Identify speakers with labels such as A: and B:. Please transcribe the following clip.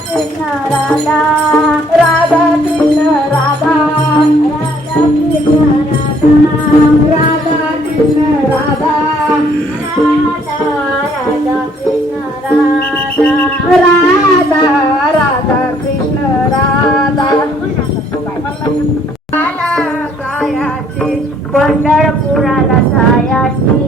A: Krishna Radha Radha Krishna Radha Krishna Radha Krishna Radha Radha Krishna पंढरपुराला जायाची